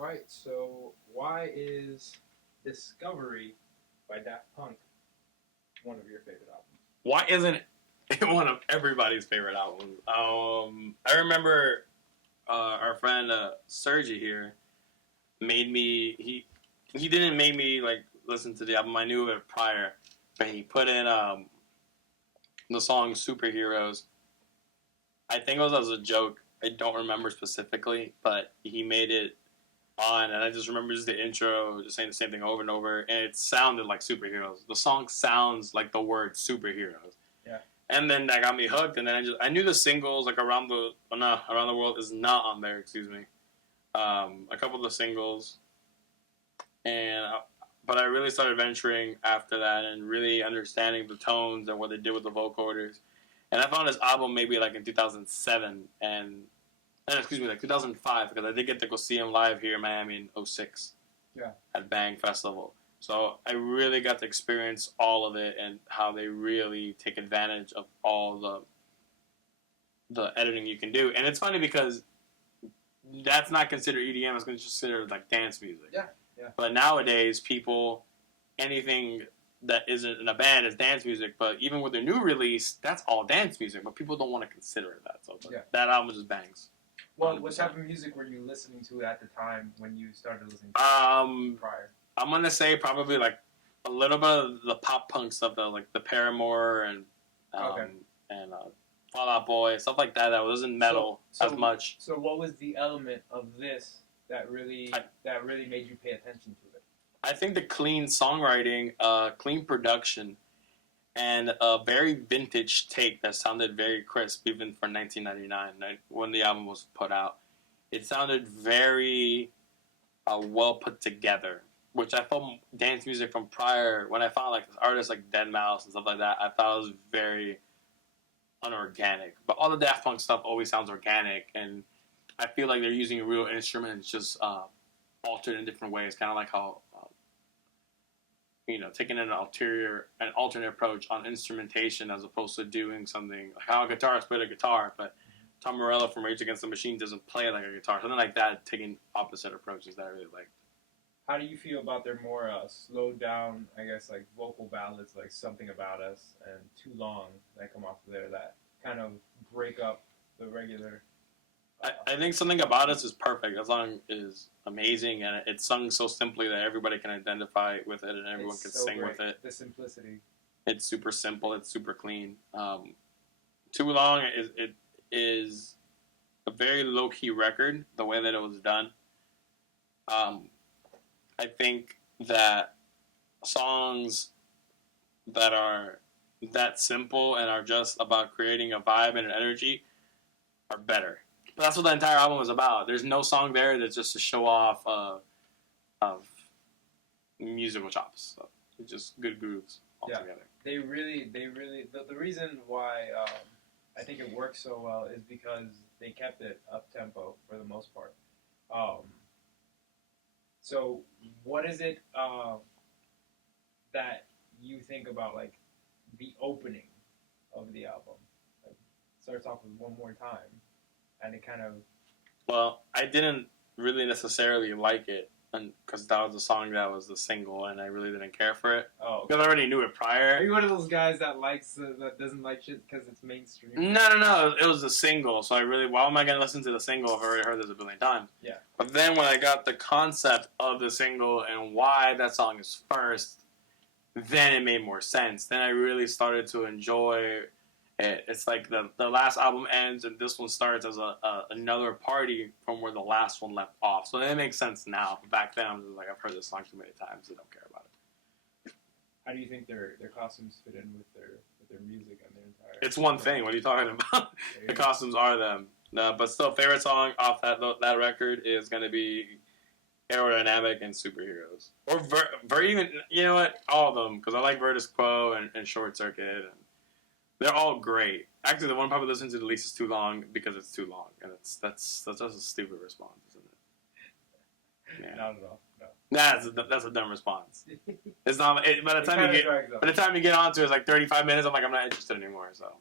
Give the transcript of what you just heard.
All right, so why is Discovery by Daft Punk one of your favorite albums? Why isn't it one of everybody's favorite albums? I remember our friend Sergi here made me. He didn't make me like listen to the album. I knew it prior, but he put in the song "Superheroes." I think it was as a joke. I don't remember specifically, but he made it on, and I just remember just the intro, just saying the same thing over and over, and it sounded like superheroes. The song sounds like the word superheroes. Yeah. And then that got me hooked, and then I knew the singles like around the world is not on there. Excuse me. A couple of the singles, but I really started venturing after that and really understanding the tones and what they did with the vocoders. And I found this album maybe like in 2007 like 2005, because I did get to go see him live here in Miami in 2006. Yeah. At Bang Festival. So I really got to experience all of it and how they really take advantage of all the editing you can do. And it's funny because that's not considered EDM, it's considered like dance music. Yeah. But nowadays, anything that isn't in a band is dance music, but even with their new release, that's all dance music, but people don't want to consider that. So that album just bangs. Well, what type of music were you listening to at the time when you started listening to prior? I'm going to say probably like a little bit of the pop punk stuff, like the Paramore and Fall Out Boy, stuff like that wasn't metal as much. So what was the element of this that really made you pay attention to it? I think the clean songwriting, clean production, and a very vintage take that sounded very crisp, even for 1999, when the album was put out. It sounded very well put together, which I thought dance music from prior, when I found like artists like Deadmau5 and stuff like that, I thought it was very unorganic. But all the Daft Punk stuff always sounds organic, and I feel like they're using real instruments, just altered in different ways, kind of like how taking an alternate approach on instrumentation as opposed to doing something like how a guitarist played a guitar, but Tom Morello from Rage Against the Machine doesn't play like a guitar. Something like that, taking opposite approaches that I really liked. How do you feel about their more slowed down, I guess, like vocal ballads like Something About Us and Too Long that come off of there that kind of break up the regular... I think Something About Us is perfect. That song is amazing, and it's sung so simply that everybody can identify with it and everyone can sing with it. The simplicity. It's super simple. It's super clean. Too Long is a very low-key record, the way that it was done. I think that songs that are that simple and are just about creating a vibe and an energy are better. But that's what the entire album is about. There's no song there that's just to show off of musical chops. So it's just good grooves altogether. They really. The reason why I think it works so well is because they kept it up tempo for the most part. So what is it that you think about, like the opening of the album? Like, it starts off with One More Time. And it kind of... Well, I didn't really necessarily like it, because that was the song that was the single, and I really didn't care for it. Oh, okay. Because I already knew it prior. Are you one of those guys that doesn't like shit because it's mainstream? No. It was a single, so why am I going to listen to the single if I've already heard this a billion times? Yeah. But then when I got the concept of the single and why that song is first, then it made more sense. Then I really started to enjoy... It's like the last album ends and this one starts as another party from where the last one left off. So it makes sense now. But back then, I was just like, I've heard this song too many times. I don't care about it. How do you think their costumes fit in with their music and their entire... It's one thing. What are you talking about? The costumes are them. But still, favorite song off that record is going to be Aerodynamic and Superheroes. Or even, you know what? All of them. Because I like Virtus Quo and Short Circuit. And they're all great. Actually, the one I'm probably listening to the least is Too Long because it's too long, and that's just a stupid response, isn't it? Yeah. Not at all. No. That's a dumb response. It's not. By the time you get onto it, it's like 35 minutes. I'm like, I'm not interested anymore. So